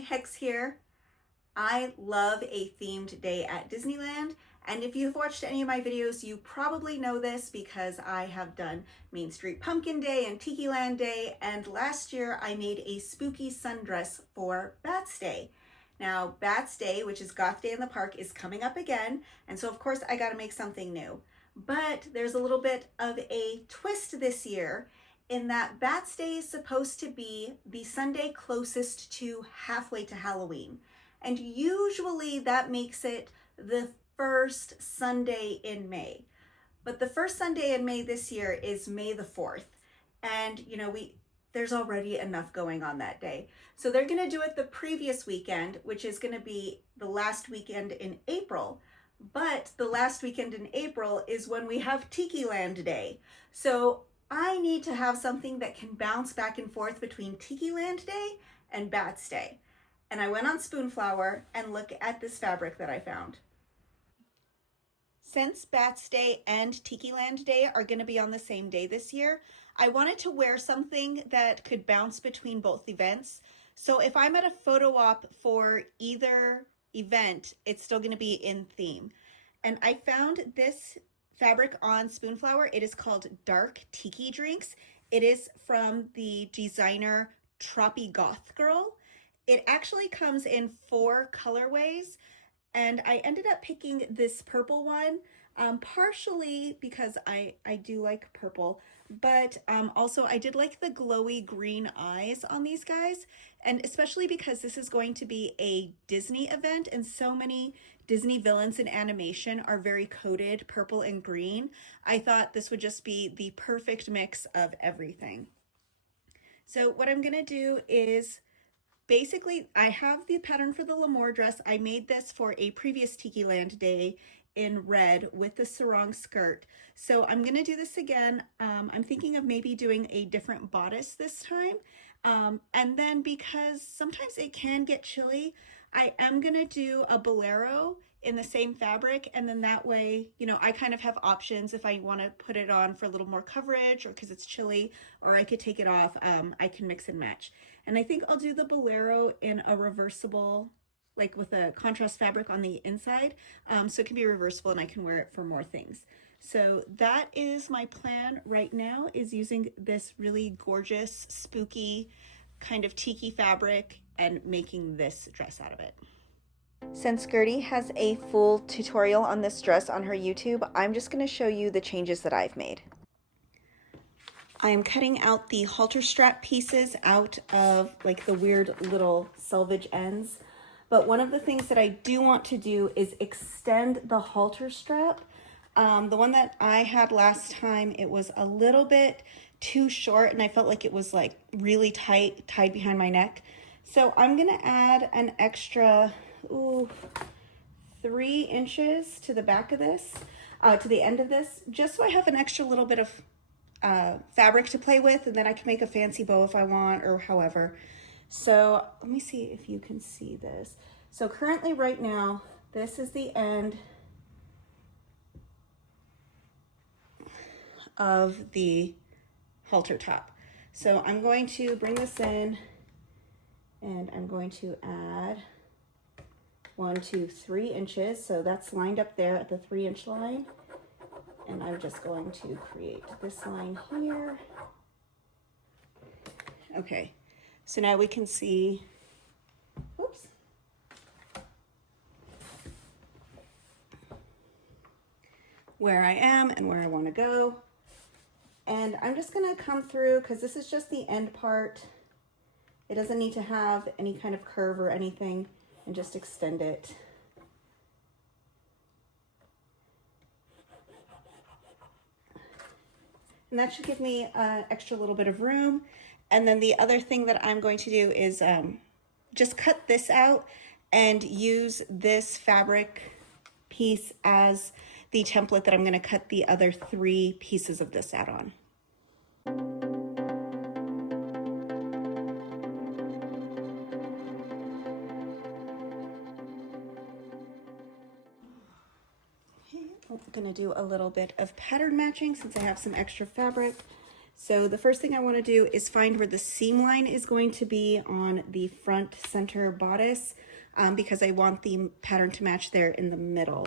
Hex here. I love a themed day at Disneyland, and if you've watched any of my videos, you probably know this because I have done Main Street Pumpkin Day and TikiLand Day, and last year I made a spooky sundress for Bats Day. Now, Bats Day, which is Goth Day in the park, is coming up again, and so of course I gotta make something new. But there's a little bit of a twist this year in that Bats Day is supposed to be the Sunday closest to halfway to Halloween. And usually that makes it the first Sunday in May. But the first Sunday in May this year is May the 4th. And there's already enough going on that day. So they're gonna do it the previous weekend, which is gonna be the last weekend in April. But the last weekend in April is when we have TikiLand Day. So I need to have something that can bounce back and forth between TikiLand Day and Bats Day. And I went on Spoonflower and look at this fabric that I found. Since Bats Day and TikiLand Day are going to be on the same day this year, I wanted to wear something that could bounce between both events. So if I'm at a photo op for either event, it's still going to be in theme. And I found this fabric on Spoonflower. It is called Dark Tiki Drinks. It is from the designer Troppy Goth Girl. It actually comes in 4 colorways, and I ended up picking this purple one, partially because I do like purple, but also I did like the glowy green eyes on these guys, and especially because this is going to be a Disney event, and so many Disney villains in animation are very coded purple and green. I thought this would just be the perfect mix of everything. So what I'm gonna do is, basically, I have the pattern for the L'Amour dress. I made this for a previous TikiLand Day in red with the sarong skirt. So I'm gonna do this again. I'm thinking of maybe doing a different bodice this time. And then because sometimes it can get chilly, I am gonna do a bolero in the same fabric, and then that way, I kind of have options if I wanna put it on for a little more coverage or because it's chilly, or I could take it off. I can mix and match. And I think I'll do the bolero in a reversible, like with a contrast fabric on the inside. So it can be reversible and I can wear it for more things. So that is my plan right now, is using this really gorgeous, spooky kind of tiki fabric and making this dress out of it. Since Gertie has a full tutorial on this dress on her YouTube, I'm just going to show you the changes that I've made. I am cutting out the halter strap pieces out of like the weird little selvage ends. But one of the things that I do want to do is extend the halter strap. The one that I had last time, it was a little bit too short and I felt like it was like really tight, tied behind my neck. So I'm gonna add an extra 3 inches to the back of this, to the end of this, just so I have an extra little bit of fabric to play with, and then I can make a fancy bow if I want, or however. So let me see if you can see this. So currently right now, this is the end of the halter top. So I'm going to bring this in and I'm going to add 1, 2, 3 inches. So that's lined up there at the 3-inch line. And I'm just going to create this line here. Okay, so now we can see, oops. Where I am and where I want to go. And I'm just gonna come through, because this is just the end part. It doesn't need to have any kind of curve or anything, and just extend it. And that should give me an extra little bit of room. And then the other thing that I'm going to do is just cut this out and use this fabric piece as the template that I'm going to cut the other 3 pieces of this out on. I'm going to do a little bit of pattern matching since I have some extra fabric. So the first thing I want to do is find where the seam line is going to be on the front center bodice, because I want the pattern to match there in the middle.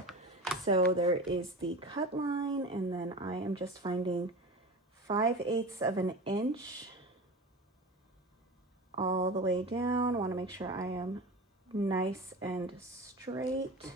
So there is the cut line, and then I am just finding 5/8 of an inch all the way down. I want to make sure I am nice and straight.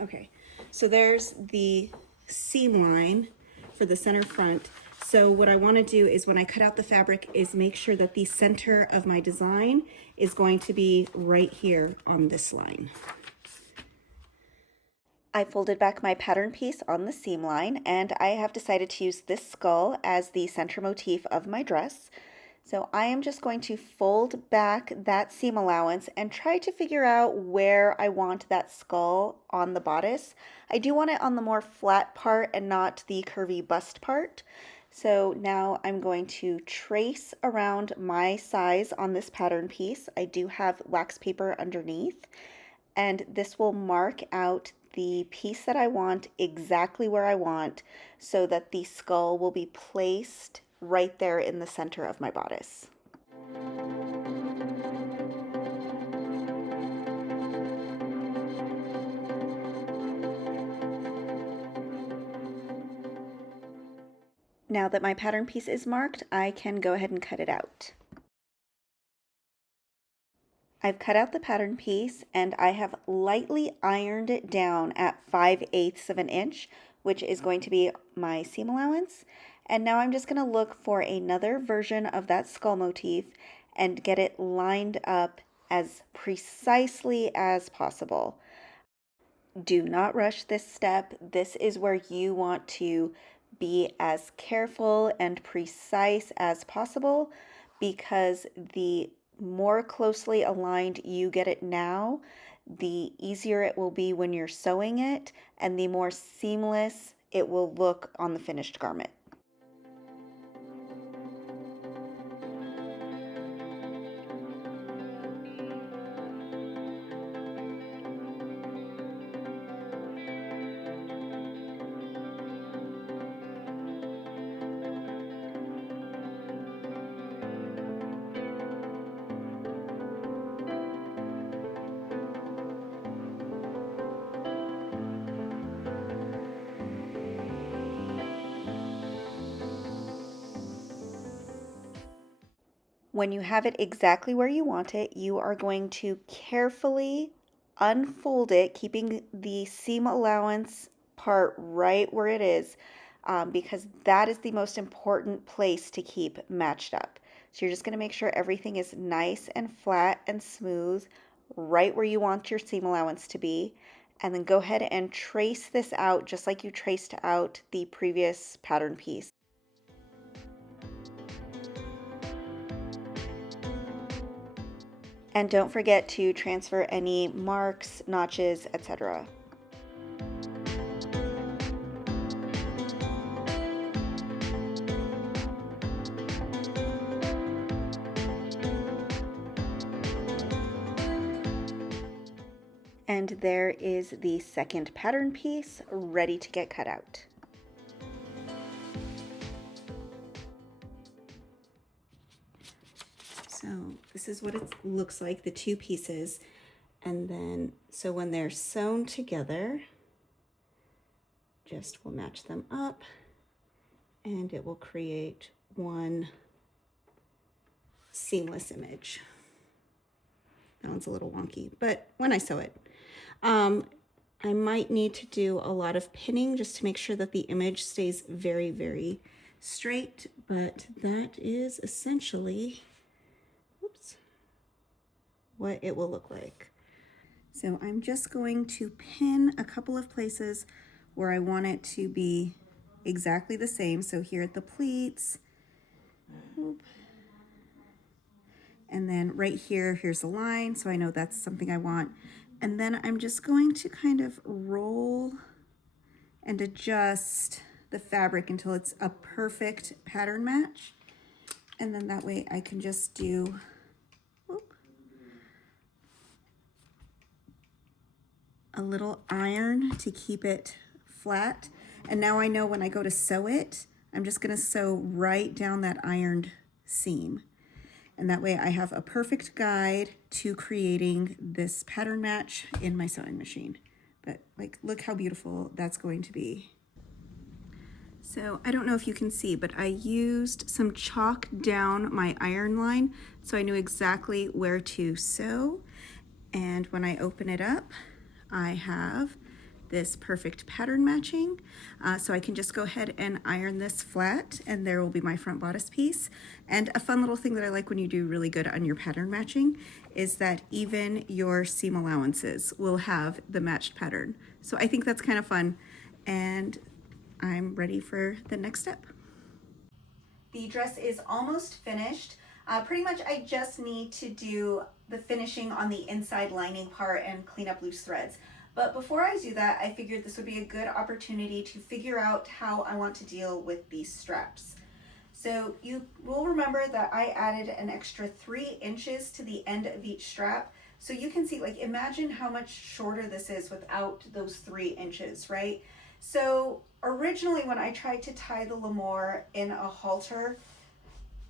Okay, so there's the seam line for the center front. So what I want to do is when I cut out the fabric is make sure that the center of my design is going to be right here on this line. I folded back my pattern piece on the seam line, and I have decided to use this skull as the center motif of my dress. So I am just going to fold back that seam allowance and try to figure out where I want that skull on the bodice. I do want it on the more flat part and not the curvy bust part. So now I'm going to trace around my size on this pattern piece. I do have wax paper underneath, and this will mark out the piece that I want exactly where I want so that the skull will be placed right there in the center of my bodice. Now that my pattern piece is marked, I can go ahead and cut it out. I've cut out the pattern piece and I have lightly ironed it down at 5/8 of an inch, which is going to be my seam allowance. And now I'm just going to look for another version of that skull motif and get it lined up as precisely as possible. Do not rush this step. This is where you want to be as careful and precise as possible, because the more closely aligned you get it now, the easier it will be when you're sewing it, and the more seamless it will look on the finished garment. When you have it exactly where you want it, you are going to carefully unfold it, keeping the seam allowance part right where it is, because that is the most important place to keep matched up. So you're just going to make sure everything is nice and flat and smooth, right where you want your seam allowance to be. And then go ahead and trace this out just like you traced out the previous pattern piece. And don't forget to transfer any marks, notches, etc. And there is the second pattern piece ready to get cut out. So this is what it looks like, the two pieces. And then, so when they're sewn together, just we'll match them up and it will create one seamless image. That one's a little wonky, but when I sew it, I might need to do a lot of pinning just to make sure that the image stays very, very straight, but that is essentially, oops, what it will look like. So I'm just going to pin a couple of places where I want it to be exactly the same. So here at the pleats, and then right here, here's a line, so I know that's something I want. And then I'm just going to kind of roll and adjust the fabric until it's a perfect pattern match. And then that way I can just do, whoop, a little iron to keep it flat. And now I know when I go to sew it, I'm just gonna sew right down that ironed seam. And that way I have a perfect guide to creating this pattern match in my sewing machine. But like, look how beautiful that's going to be. So I don't know if you can see, but I used some chalk down my iron line so I knew exactly where to sew. And when I open it up, I have this perfect pattern matching. So I can just go ahead and iron this flat, and there will be my front bodice piece. And a fun little thing that I like when you do really good on your pattern matching is that even your seam allowances will have the matched pattern. So I think that's kind of fun, and I'm ready for the next step. The dress is almost finished. Pretty much I just need to do the finishing on the inside lining part and clean up loose threads. But before I do that, I figured this would be a good opportunity to figure out how I want to deal with these straps. So you will remember that I added an extra 3 inches to the end of each strap. So you can see, like, imagine how much shorter this is without those 3 inches, right? So originally when I tried to tie the lemoire in a halter,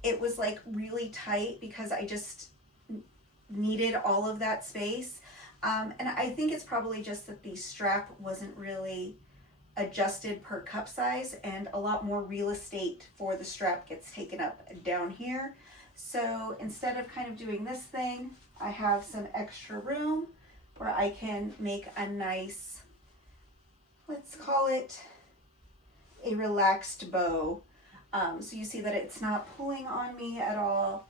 it was like really tight because I just needed all of that space. And I think it's probably just that the strap wasn't really adjusted per cup size, and a lot more real estate for the strap gets taken up down here. So instead of kind of doing this thing, I have some extra room where I can make a nice, let's call it a relaxed bow. So you see that it's not pulling on me at all.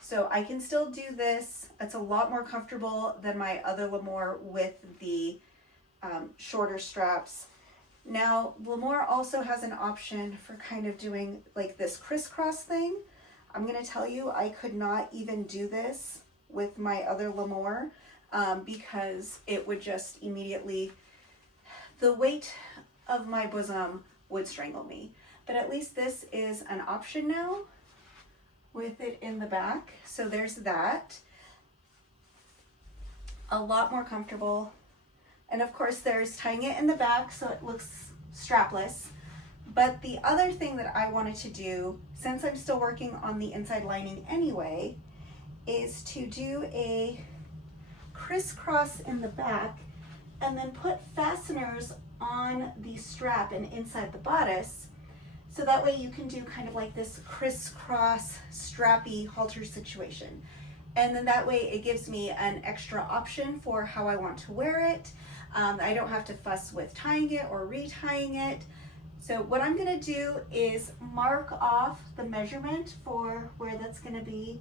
So I can still do this. It's a lot more comfortable than my other lemoire with the shorter straps. Now, lemoire also has an option for kind of doing like this crisscross thing. I'm gonna tell you, I could not even do this with my other lemoire because it would just immediately, the weight of my bosom would strangle me. But at least this is an option now with it in the back. So there's that. A lot more comfortable. And of course there's tying it in the back so it looks strapless. But the other thing that I wanted to do, since I'm still working on the inside lining anyway, is to do a crisscross in the back and then put fasteners on the strap and inside the bodice. So that way you can do kind of like this crisscross strappy halter situation. And then that way it gives me an extra option for how I want to wear it. I don't have to fuss with tying it or retying it. So what I'm gonna do is mark off the measurement for where that's gonna be.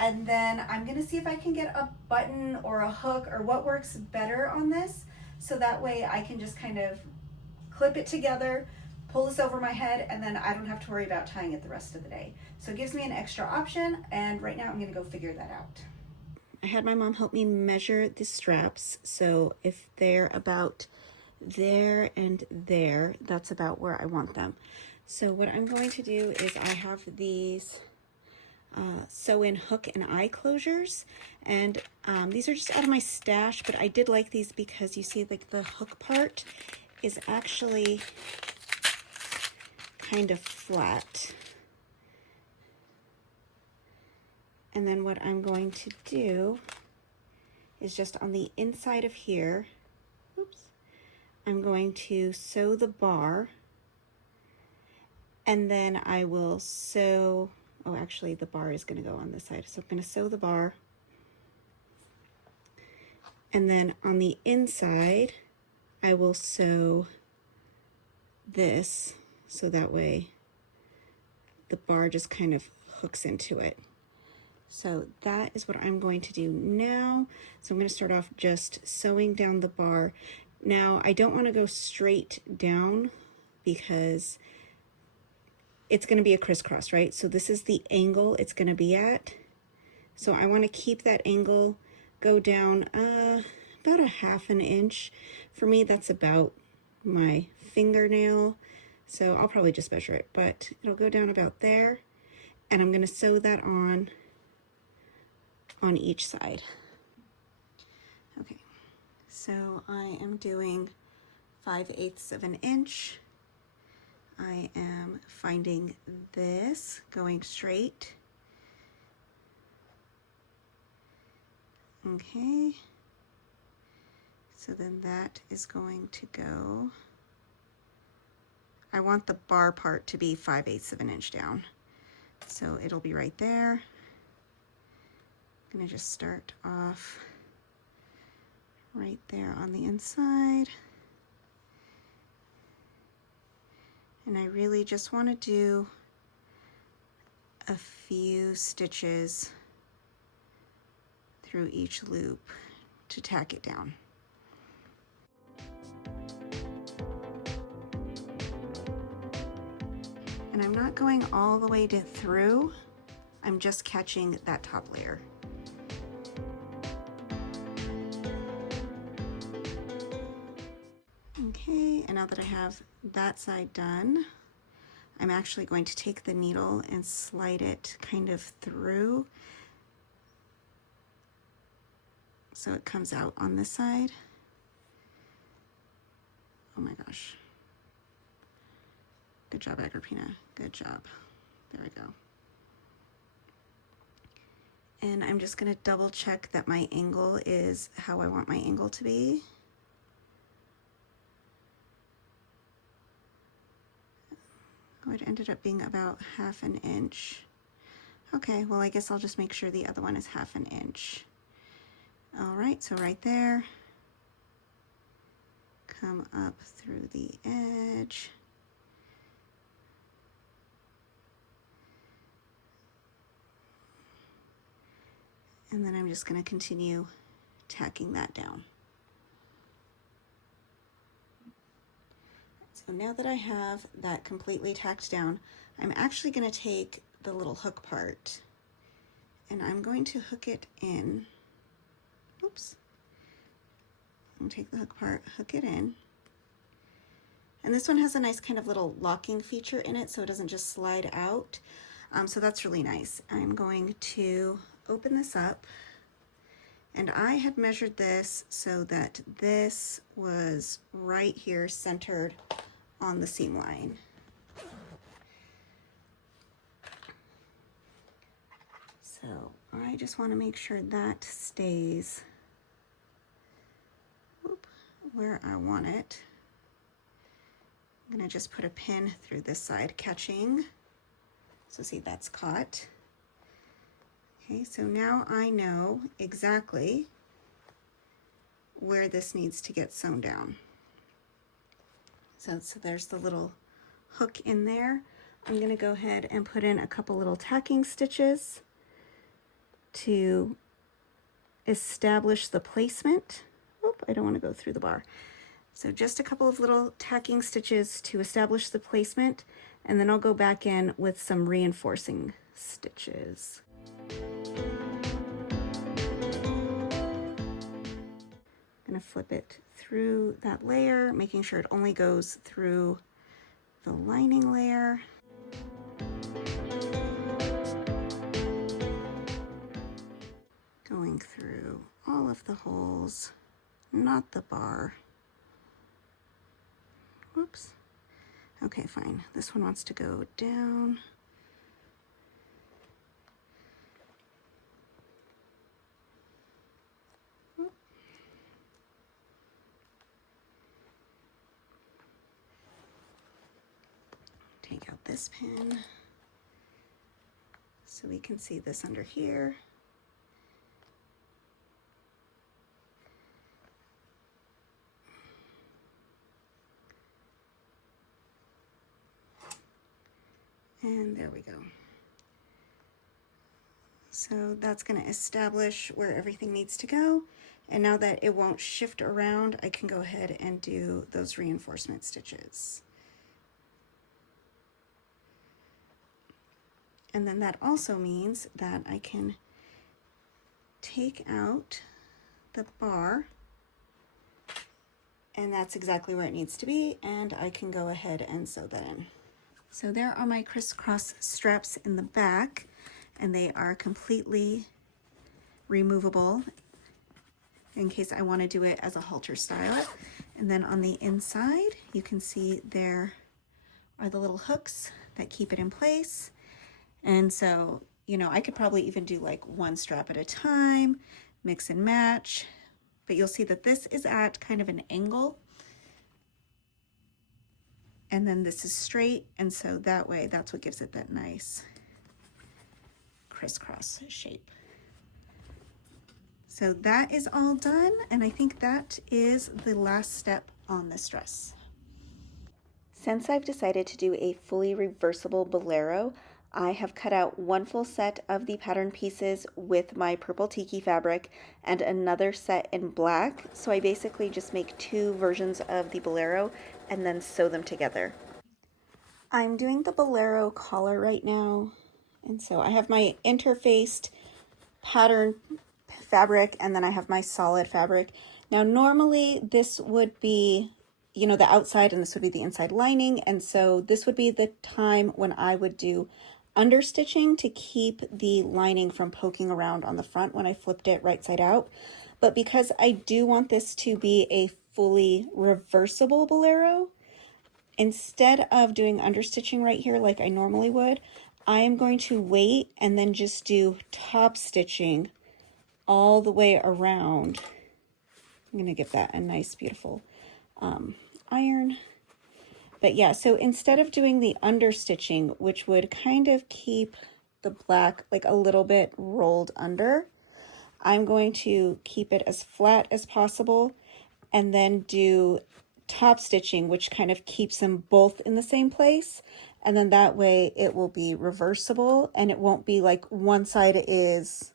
And then I'm gonna see if I can get a button or a hook or what works better on this. So that way I can just kind of clip it together, pull this over my head, and then I don't have to worry about tying it the rest of the day. So it gives me an extra option, and right now I'm gonna go figure that out. I had my mom help me measure the straps. So if they're about there and there, that's about where I want them. So what I'm going to do is I have these sew-in hook and eye closures, and these are just out of my stash, but I did like these because you see like the hook part is actually kind of flat. And then what I'm going to do is just on the inside of here, oops, I'm going to sew the bar, and then I will sew, oh, actually the bar is going to go on this side. So I'm going to sew the bar, and then on the inside, I will sew this, so that way the bar just kind of hooks into it. So that is what I'm going to do now. So I'm going to start off just sewing down the bar. Now I don't want to go straight down because it's going to be a crisscross, right? So this is the angle it's going to be at. So I want to keep that angle, go down about a ½ inch. For me, that's about my fingernail. So I'll probably just measure it, but it'll go down about there. And I'm going to sew that on each side. Okay, So I am doing 5/8 of an inch. I am finding this, going straight. Okay. So then that is going to go, I want the bar part to be 5/8 of an inch down. So it'll be right there. I'm gonna just start off right there on the inside. And I really just want to do a few stitches through each loop to tack it down. And I'm not going all the way through, I'm just catching that top layer. Okay, and now that I have that side done, I'm actually going to take the needle and slide it kind of through so it comes out on this side. Oh my gosh. Good job, Agrippina. Good job. There we go. And I'm just going to double check that my angle is how I want my angle to be. Oh, it ended up being about 1/2 inch. Okay, well, I guess I'll just make sure the other one is 1/2 inch. All right, so right there. Come up through the edge. And then I'm just going to continue tacking that down. So now that I have that completely tacked down, I'm actually going to take the little hook part and I'm going to hook it in. Oops. I'm going to take the hook part, hook it in. And this one has a nice kind of little locking feature in it so it doesn't just slide out. So that's really nice. I'm going to open this up, and I had measured this so that this was right here centered on the seam line. So I just want to make sure that stays where I want it. I'm going to just put a pin through this side catching. So see, that's caught. Okay, so now I know exactly where this needs to get sewn down. So there's the little hook in there. I'm going to go ahead and put in a couple little tacking stitches to establish the placement. Oop, I don't want to go through the bar. So just a couple of little tacking stitches to establish the placement, and then I'll go back in with some reinforcing stitches. I'm going to flip it through that layer, making sure it only goes through the lining layer. Going through all of the holes, not the bar. Whoops. Okay, fine. This one wants to go down. Take out this pin so we can see this under here. And there we go. So that's going to establish where everything needs to go. And now that it won't shift around, I can go ahead and do those reinforcement stitches. And then that also means that I can take out the bar, and that's exactly where it needs to be, and I can go ahead and sew that in. So there are my crisscross straps in the back, and they are completely removable in case I want to do it as a halter style. And then on the inside, you can see there are the little hooks that keep it in place. And so, you know, I could probably even do like one strap at a time, mix and match, but you'll see that this is at kind of an angle. And then this is straight, and so that way, that's what gives it that nice crisscross shape. So that is all done, and I think that is the last step on this dress. Since I've decided to do a fully reversible bolero, I have cut out one full set of the pattern pieces with my purple tiki fabric and another set in black. So I basically just make two versions of the bolero and then sew them together. I'm doing the bolero collar right now. And so I have my interfaced pattern fabric and then I have my solid fabric. Now normally this would be, you know, the outside and this would be the inside lining. And so this would be the time when I would do understitching to keep the lining from poking around on the front when I flipped it right side out. But because I do want this to be a fully reversible bolero, instead of doing understitching right here like I normally would, I am going to wait and then just do top stitching all the way around. I'm going to give that a nice, beautiful iron. But yeah, so instead of doing the understitching, which would kind of keep the black like a little bit rolled under, I'm going to keep it as flat as possible and then do top stitching, which kind of keeps them both in the same place. And then that way it will be reversible and it won't be like one side is,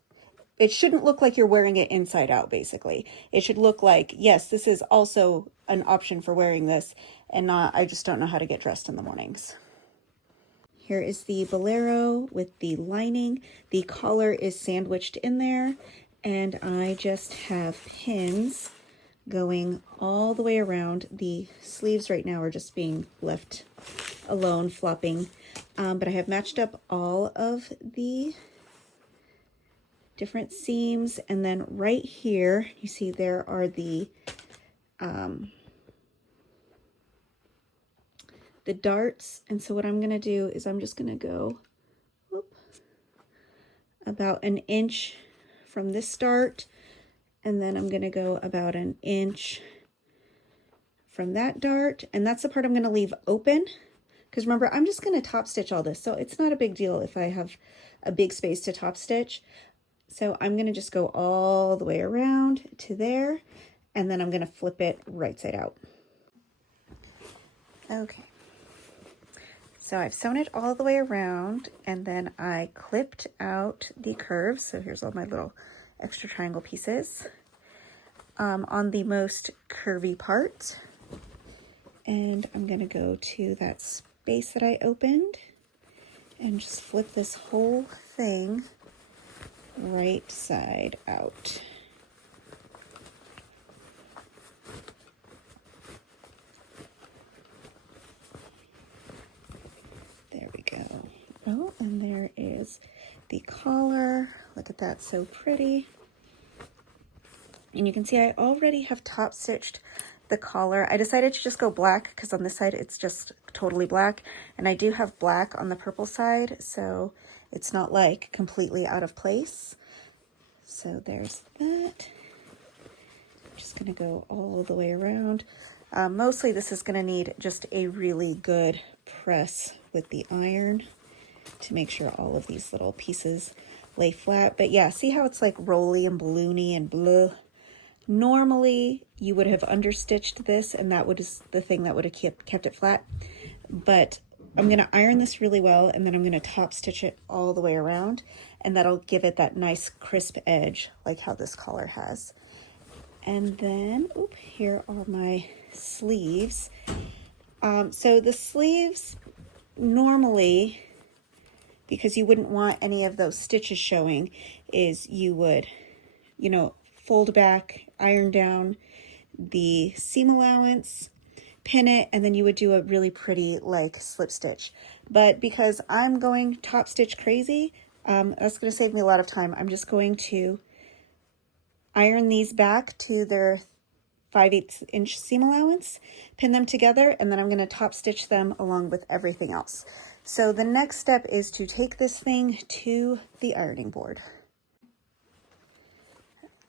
it shouldn't look like you're wearing it inside out, basically. It should look like, yes, this is also an option for wearing this and not, I just don't know how to get dressed in the mornings. Here is the bolero with the lining. The collar is sandwiched in there and I just have pins going all the way around. The sleeves right now are just being left alone, flopping. But I have matched up all of the different seams. And then right here, you see there are the darts. And so what I'm going to do is I'm just going to go about an inch from this dart. And then I'm going to go about an inch from that dart. And that's the part I'm going to leave open. Because remember, I'm just going to top stitch all this. So it's not a big deal if I have a big space to top stitch. So I'm going to just go all the way around to there. And then I'm going to flip it right side out. Okay. So I've sewn it all the way around and then I clipped out the curves. So here's all my little extra triangle pieces on the most curvy part. And I'm going to go to that space that I opened and just flip this whole thing right side out. There we go. Oh, and there is the collar. Look at that, so pretty. And you can see I already have top stitched the collar. I decided to just go black because on this side it's just totally black. And I do have black on the purple side, so it's not like completely out of place. So there's that. I'm just gonna go all the way around. Mostly this is gonna need just a really good press with the iron to make sure all of these little pieces lay flat. But yeah, see how it's like rolly and balloony and blah. Normally you would have understitched this and that is the thing that would have kept it flat. But I'm going to iron this really well and then I'm going to top stitch it all the way around and that'll give it that nice crisp edge like how this collar has. And then, here are my sleeves. So the sleeves normally, because you wouldn't want any of those stitches showing, is you would, you know, fold back, iron down the seam allowance, pin it, and then you would do a really pretty like slip stitch. But because I'm going top stitch crazy, that's going to save me a lot of time. I'm just going to iron these back to their 5/8 inch seam allowance, pin them together, and then I'm going to top stitch them along with everything else. So the next step is to take this thing to the ironing board.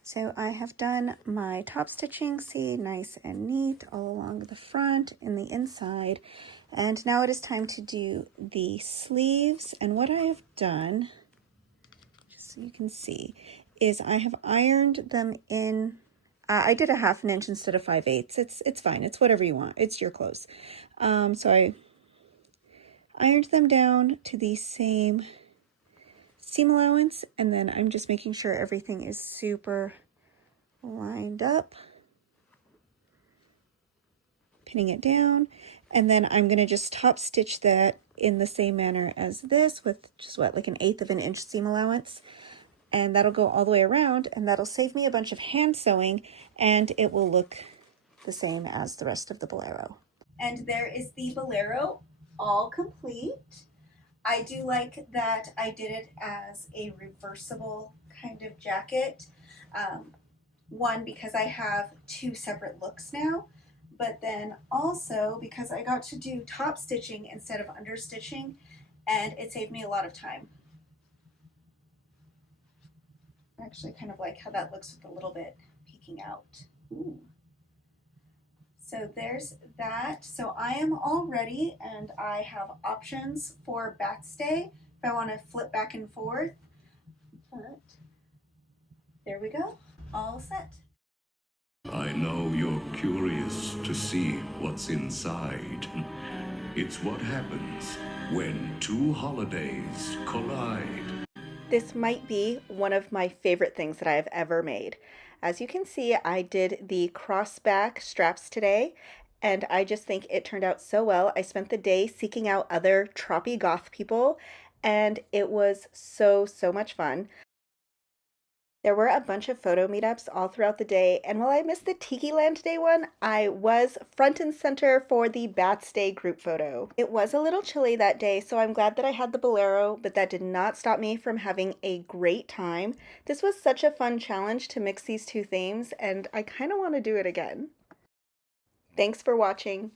So I have done my top stitching, see, nice and neat all along the front and the inside. And now it is time to do the sleeves. And what I have done, just so you can see, is I have ironed them in. I did a 1/2 inch instead of 5/8. It's fine. It's whatever you want. It's your clothes. So I ironed them down to the same seam allowance, and then I'm just making sure everything is super lined up, pinning it down, and then I'm going to just top stitch that in the same manner as this with just what, like an 1/8 of an inch seam allowance, and that'll go all the way around, and that'll save me a bunch of hand sewing, and it will look the same as the rest of the bolero. And there is the bolero all complete. I do like that I did it as a reversible kind of jacket. One, because I have 2 separate looks now, but then also because I got to do top stitching instead of under stitching, and it saved me a lot of time. I actually kind of like how that looks with a little bit peeking out. Ooh. So there's that. So I am all ready, and I have options for backstay if I want to flip back and forth. But there we go, all set. I know you're curious to see what's inside. It's what happens when 2 holidays collide. This might be one of my favorite things that I have ever made. As you can see, I did the crossback straps today, and I just think it turned out so well. I spent the day seeking out other troppy goth people, and it was so much fun. There were a bunch of photo meetups all throughout the day, and while I missed the TikiLand Day one, I was front and center for the Bats Day group photo. It was a little chilly that day, so I'm glad that I had the bolero, but that did not stop me from having a great time. This was such a fun challenge to mix these 2 themes, and I kind of want to do it again. Thanks for watching.